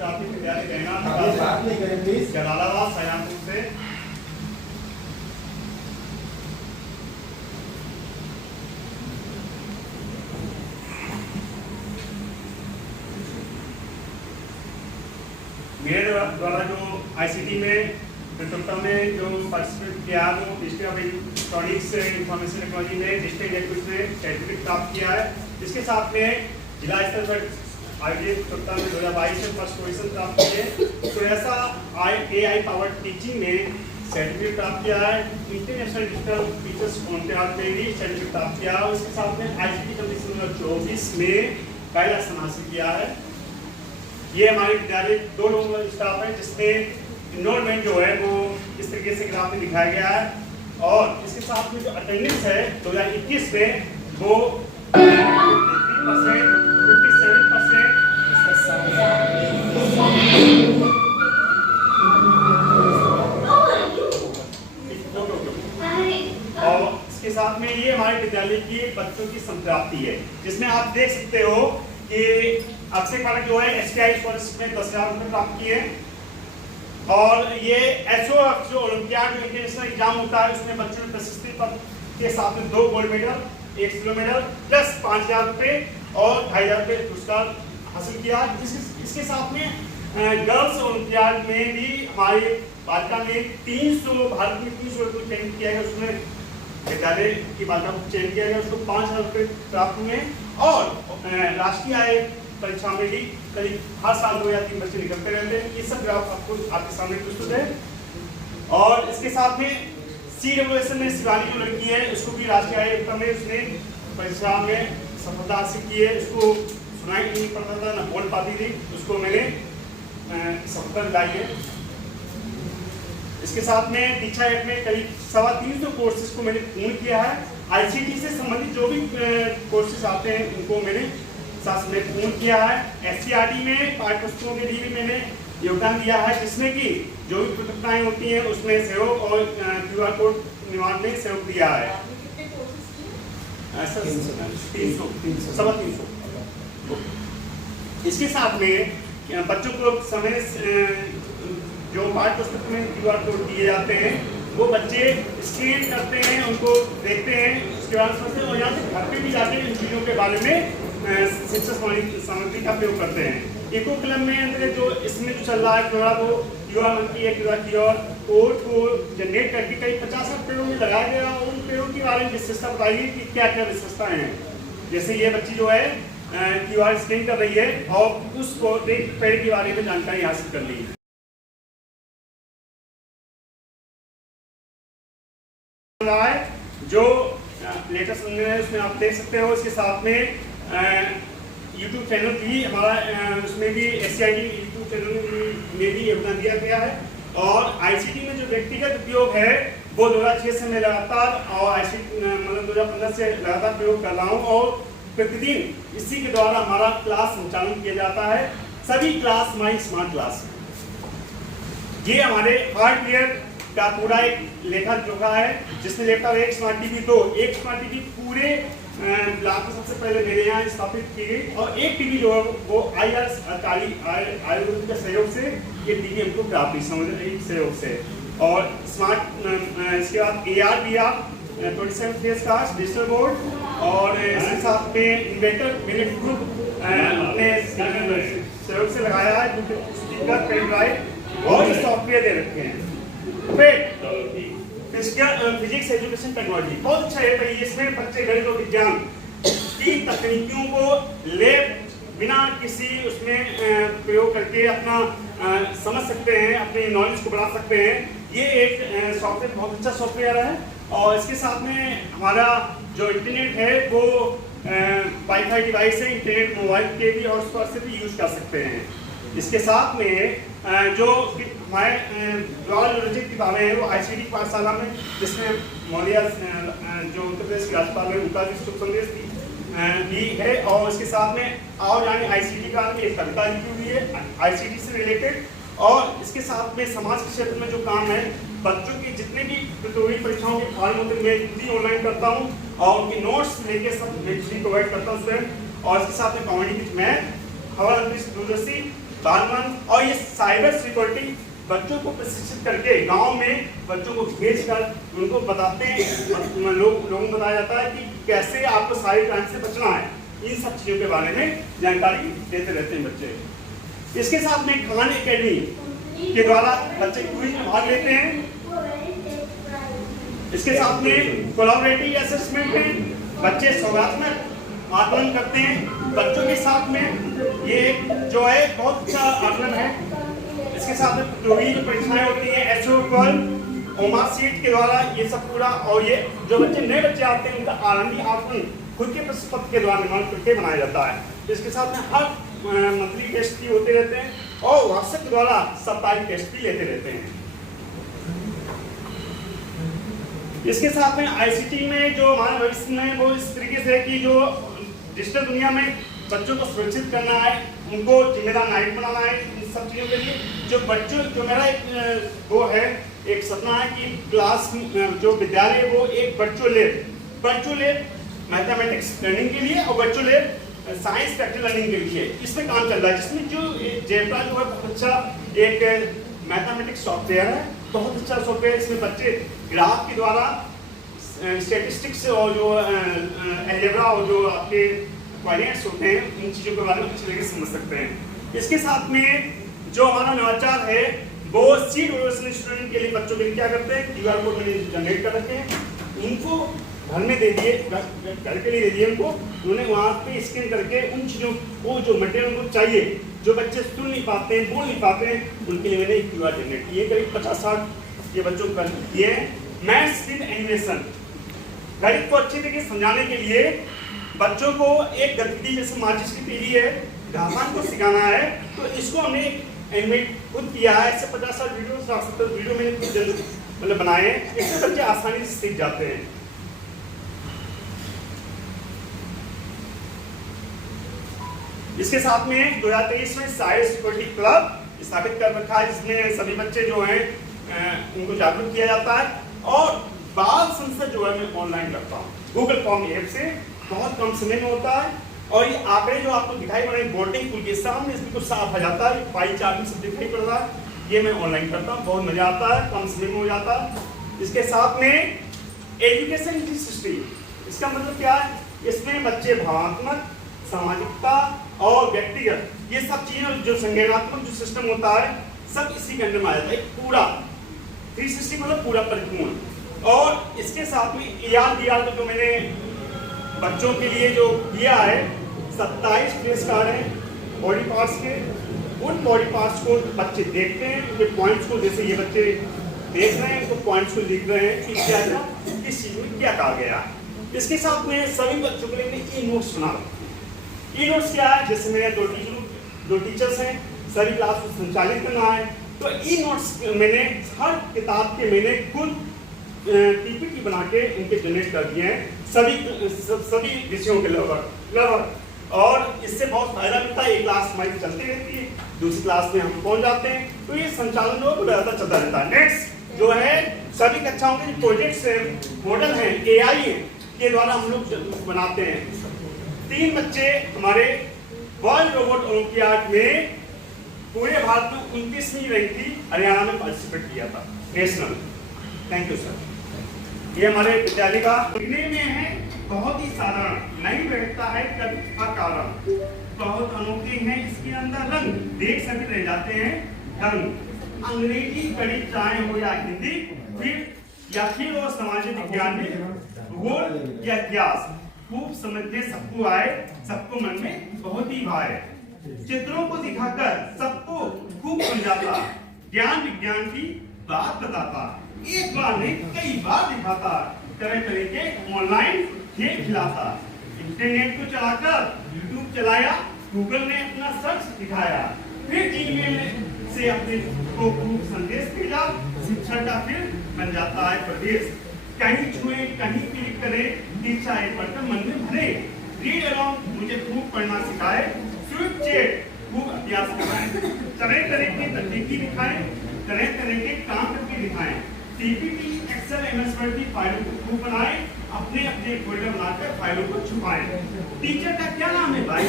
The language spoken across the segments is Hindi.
प्राथमिक विद्यालय रहना जलालाबाद शाहजहांपुर से। मेरे द्वारा जो आईसीटी में प्रतियोगिता में जो पार्टिसिपेट किया वो district of electronics information technology में डिस्ट्रिक्ट इलेक्ट्रिक में सर्टिफिकेट प्राप्त किया है। इसके साथ में जिला स्तर पर आयोजित प्रतियोगिता में 2022 में फर्स्ट पोजीशन प्राप्त किए। तो ऐसा AI पावर टीचिंग में सर्टिफिकेट प्राप्त किया है। इंटरनेशनल डिजिटल टीचर्स ओलंपियाड में भी सर्टिफिकेट प्राप्त किया है। उसके साथ में आईसीटी कंपटीशन 2024 में पहला स्थान हासिल किया है। ये हमारे विद्यालय 2 लोगों का स्टाफ है जिसमें इनरोलमेंट जो है वो इस तरीके से ग्राफ में दिखाया गया है और इसके साथ में जो अटेंडेंस है 2021 में वो 53%, 57%। और इसके साथ में ये हमारे विद्यालय की बच्चों की संप्राप्ति है जिसमें आप देख सकते हो कि अक्षय पाठक जो है STI स्कॉलरशिप में 10,000 रुपये प्राप्त किए और ये HO जो ओलंपियाड जो इंटरनेशनल एग्जाम होता है उसमें बच्चों ने प्रशस्ति पत्र के साथ में 2 gold medal, 1 silver medal plus 5,000 रुपये और 2,500 रुपये पुरस्कार हासिल किया। इसके साथ में गर्ल्स ओलंपियाड में भी हमारे बालिका में 300 भारत में 300 रुपये चयन किया गया। उसमें विद्यालय की बालिका को चयन किया गया, उसको 5,000 रुपये प्राप्त हुए और राष्ट्रीय आय परीक्षा में भी करीब हर साल 2 या 3 बच्चे निकलते रहते हैं। ये सब ग्राफ आपको आपके सामने प्रस्तुत है। और इसके साथ में CWSM में शिवानी जो लड़की है उसको भी राष्ट्रीय आय में उसने परीक्षा में सफलता हासिल की है। उसको सुनाई नहीं पड़ता था, ना बोल पाती थी, उसको मैंने सफलता दिलाई है। इसके साथ में दीक्षा ऐप में करीब 350 कोर्सेज को मैंने पूर्ण किया है। आईसीटी से संबंधित जो भी कोर्सेज आते हैं उनको मैंने साथ में पूर्ण किया है। SCRT में पाठ्य पुस्तकों के लिए भी मैंने योगदान दिया है जिसमें कि जो भी प्रतियोगिताएं होती हैं उसमें सहयोग और QR कोड निर्माण में सहयोग दिया है। 300। इसके साथ में बच्चों को समय जो पाठ्य पुस्तक में QR कोड दिए जाते हैं वो बच्चे स्कैन करते हैं, उनको देखते हैं, उसके बाद समझते हैं और यहाँ से घर पे भी जाके इन चीज़ों के बारे में शिक्षा सामग्री का प्रयोग करते हैं। इको क्लब में जो इसमें जो चल रहा है थोड़ा वो युवा मंत्री है कोड को जनरेट करके कई 50 पेड़ों में लगाया गया। उन पेड़ों के बारे में विशेषता बताइए कि क्या क्या विशेषताएं हैं। जैसे ये बच्ची जो है QR स्कैन कर रही है और उसको एक पेड़ के बारे में जानकारी हासिल कर ली है। जो लेटेस्ट है उसमें आप देख सकते हो। इसके साथ में YouTube चैनल भी हमारा उसमें भी SCIT YouTube चैनल में भी योगदान दिया गया है। और ICT में जो व्यक्तिगत उपयोग है वो 2006 से मैं लगातार और ICT मतलब 2015 से लगातार प्रयोग कर रहा हूँ और प्रतिदिन इसी के द्वारा हमारा क्लास संचालन किया जाता है। सभी क्लास हमारी स्मार्ट क्लास है। ये हमारे हार्डवेयर का पूरा एक लेखा जोखा है जिसमें लैपटॉप एक स्मार्ट टीवी 2, एक स्मार्ट टीवी पूरे ब्लॉक में सबसे पहले मेरे यहाँ स्थापित की गई और एक टीवी जो है वो आयुर्वेद के सहयोग से ये टीवी हमको प्राप्त हुई सहयोग से। और स्मार्ट इसके बाद AR/VR 27 फेस का डिजिटल बोर्ड और इसके साथ में इन्वेंटर मिलिट ग्रुप अपने सहयोग से लगाया है जो स्पीकर पेन ड्राइव और सॉफ्टवेयर दे रखे हैं। फिजिक्स एजुकेशन टेक्नोलॉजी बहुत अच्छा है भाई। इसमें बच्चे गणित और विज्ञान की तकनीकियों को लैब बिना किसी उसमें प्रयोग करके अपना समझ सकते हैं, अपनी नॉलेज को बढ़ा सकते हैं। ये एक सॉफ्टवेयर बहुत अच्छा सॉफ्टवेयर है। और इसके साथ में हमारा जो इंटरनेट है वो वाईफाई डिवाइस है, इंटरनेट मोबाइल के भी और उस पर से भी यूज कर सकते हैं। इसके साथ में जो हमारे रॉयल की बातें हैं वो ICT पाठशाला में जिसमें मौर्य जो उत्तर प्रदेश के राज्यपाल है उनका भी शुभ संदेश भी है। और इसके साथ में और यानी ICT का एक कविता लिखी हुई है ICT से रिलेटेड। और इसके साथ में समाज के क्षेत्र में जो काम है बच्चों की जितने भी प्रतियोगी परीक्षाओं के फॉर्म होते हैं मैं खुद ही ऑनलाइन करता हूँ और उनके नोट्स लेके सब प्रोवाइड करता हूँ स्वयं। और इसके साथ में कॉमेडी विद मैथ, हवा दूरदर्शी बालमन और ये साइबर सिक्योरिटी बच्चों को प्रशिक्षित करके गांव में बच्चों को भेजकर उनको बताते हैं, लोगों को बताया जाता है कि कैसे आपको साइबर क्राइम से बचना है। इन सब चीज़ों के बारे में जानकारी देते रहते हैं बच्चे। इसके साथ में खान एकेडमी के द्वारा बच्चे क्विज में भाग लेते हैं। इसके साथ में कोलैबोरेटिव असेसमेंट में बच्चे सौगात्मक आकलन करते हैं बच्चों के साथ में। ये जो है बहुत अच्छा आकलन है। इसके साथ में प्रतियोगी जो परीक्षाएं होती हैं एसओपल ओमा सीट के द्वारा ये सब पूरा, और ये जो बच्चे नए बच्चे आते हैं उनका आरंभी आकलन खुद के प्रश्न पत्र के द्वारा निर्माण करके बनाया जाता है। इसके साथ में हर मंथली टेस्ट भी होते रहते हैं और व्हाट्सएप के द्वारा साप्ताहिक टेस्ट भी लेते रहते हैं। इसके साथ में आईसीटी में जो हमारे भविष्य में वो इस तरीके से है कि जो डिजिटल दुनिया में बच्चों को सुरक्षित करना है, उनको जिम्मेदार नागरिक बनाना है। इन सब चीज़ों के लिए जो मेरा एक वो है, एक सपना है कि क्लास जो विद्यालय वो एक वर्चुअल लैब मैथमेटिक्स लर्निंग के लिए और virtual lab science practical learning के लिए इसमें काम चल रहा है, जिसमें जो जेपरा जो है बहुत अच्छा एक मैथमेटिक्स सॉफ्टवेयर है, बहुत अच्छा सॉफ्टवेयर। इसमें बच्चे ग्राफ के द्वारा स्टैटिस्टिक्स और जो अलजेब्रा और जो आपके कोऑर्डिनेट्स होते हैं उन चीज़ों के बारे में अच्छी तरीके से समझ सकते हैं। इसके साथ में जो हमारा नवाचार है वो सीड ओरिजिनल स्टूडेंट के लिए बच्चों के लिए क्या करते हैं, क्यूआर कोड मैंने जनरेट कर रखे हैं, उनको घर में दे दिए, घर के लिए दे दिए उनको, उन्हें वहाँ पे स्कैन करके उन चीज़ों को जो मटेरियल उनको चाहिए, जो बच्चे सुन नहीं पाते हैं, बोल नहीं पाते हैं, उनके लिए मैंने एक क्यूआर जनरेट किए, करीब 50-60 ये बच्चों को कर दिए हैं। मैथ्स विद एनिमेशन, गणित को अच्छी तरीके से समझाने के लिए बच्चों को एक गतिविधि जैसे माचिस की तीली है, घासान को सिखाना है, तो इसको हमने एनिमेट खुद किया है। ऐसे 50-60 वीडियो 70 वीडियो मैंने खुद मतलब बनाए हैं, इससे बच्चे आसानी से सीख जाते हैं। इसके साथ में 2023 में साइबर सिक्योरिटी क्लब स्थापित कर रखा है, जिसमें सभी बच्चे जो हैं उनको जागरूक किया जाता है। और बाल संसद जो है मैं ऑनलाइन करता हूँ गूगल फॉर्म ऐप से, बहुत कम समय में होता है। और ये आंकड़े जो आपको दिखाई पड़ रहे हैं बोर्डिंग पुल के सामने, इसमें कुछ साफ आ जाता है, पाई चार्ट में सब दिखाई पड़ रहा है, ये मैं ऑनलाइन करता हूँ, बहुत मजा आता है, कम समय में हो जाता है। इसके साथ में एजुकेशन की सृष्टि, इसका मतलब क्या है, इसमें बच्चे भावनात्मक, सामाजिकता और व्यक्तिगत ये सब चीजें जो संज्ञानात्मक जो सिस्टम होता है सब इसी के अंदर में आ जाता है, पूरा 360 मतलब पूरा परिपूर्ण। और इसके साथ में AR/VR जो मैंने बच्चों के लिए जो किया है, 27 फेस कार्ड हैं बॉडी पार्ट्स के, उन बॉडी पार्ट्स को बच्चे देखते हैं, उनके पॉइंट्स को, जैसे ये बच्चे देख रहे हैं तो पॉइंट्स को लिख रहे हैं कि क्या था, किस चीज में क्या कहा गया। इसके साथ में सभी बच्चों के लिए ई नोट्स बना रखे हैं। ई नोट्स क्या है, जैसे मेरे दो टीचर्स हैं, सभी क्लास को संचालित करना है, तो ई नोट्स मैंने हर किताब के मैंने खुद PPT बना के उनके जनरेट कर दिए हैं, सभी विषयों के लगभग। और इससे बहुत फायदा मिलता है, एक क्लास हमारी चलती रहती है, दूसरी क्लास में हम पहुंच जाते हैं, तो ये संचालन जो लगातार चलता रहता है। नेक्स्ट जो है सभी कक्षाओं के प्रोजेक्ट्स हैं, मॉडल हैं, AI के द्वारा हम लोग बनाते हैं। 3 बच्चे हमारे वर्ल्ड रोबोट ओलंपियाड में पूरे भारत में 29वीं रैंक थी, हरियाणा में पार्टिसिपेट किया था नेशनल। Thank you sir. ये हमारे विद्यालय का दिखने में है बहुत ही साधारण, नहीं बैठता है कभी अकारण, बहुत अनोखे हैं इसके अंदर रंग, देख सभी रह जाते हैं ढंग। अंग्रेजी गणित चाहे हो या हिंदी, फिर वो सामाजिक विज्ञान में भूगोल या इतिहास, खूब समझने सबको आए, सबको मन में बहुत ही भाए। चित्रों को दिखाकर सबको खूब समझाता, ज्ञान विज्ञान की बात बताता, एक बार नहीं कई बार दिखाता, तरह तरह के ऑनलाइन खेल खिलाता। इंटरनेट को चलाकर यूट्यूब चलाया, गूगल ने अपना सर्च दिखाया, फिर जीमेल से अपने को खूब संदेश भेजा, शिक्षा का फिर बन जाता है प्रदेश। कहीं छुए कहीं क्लिक करे, दीक्षा एक पढ़कर मन में भरे, रीड अलाउंड मुझे खूब पढ़ना सिखाए, स्विफ्ट चैट खूब अभ्यास कराए, तरह तरह की तकनीकी दिखाएं, तरह तरह के काम करके दिखाएं, PPT एक्सेल MS वर्ड की फाइलों को खूब बनाएं, अपने अपने फोल्डर बनाकर फाइलों को छुपाएं। टीचर का क्या नाम है भाई?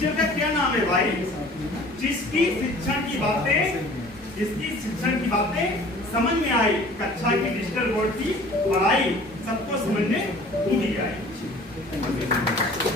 टीचर का क्या नाम है भाई? जिसकी शिक्षण की बातें समझ में आई, कक्षा की डिजिटल बोर्ड की पढ़ाई सबको समझ में पूरी आई।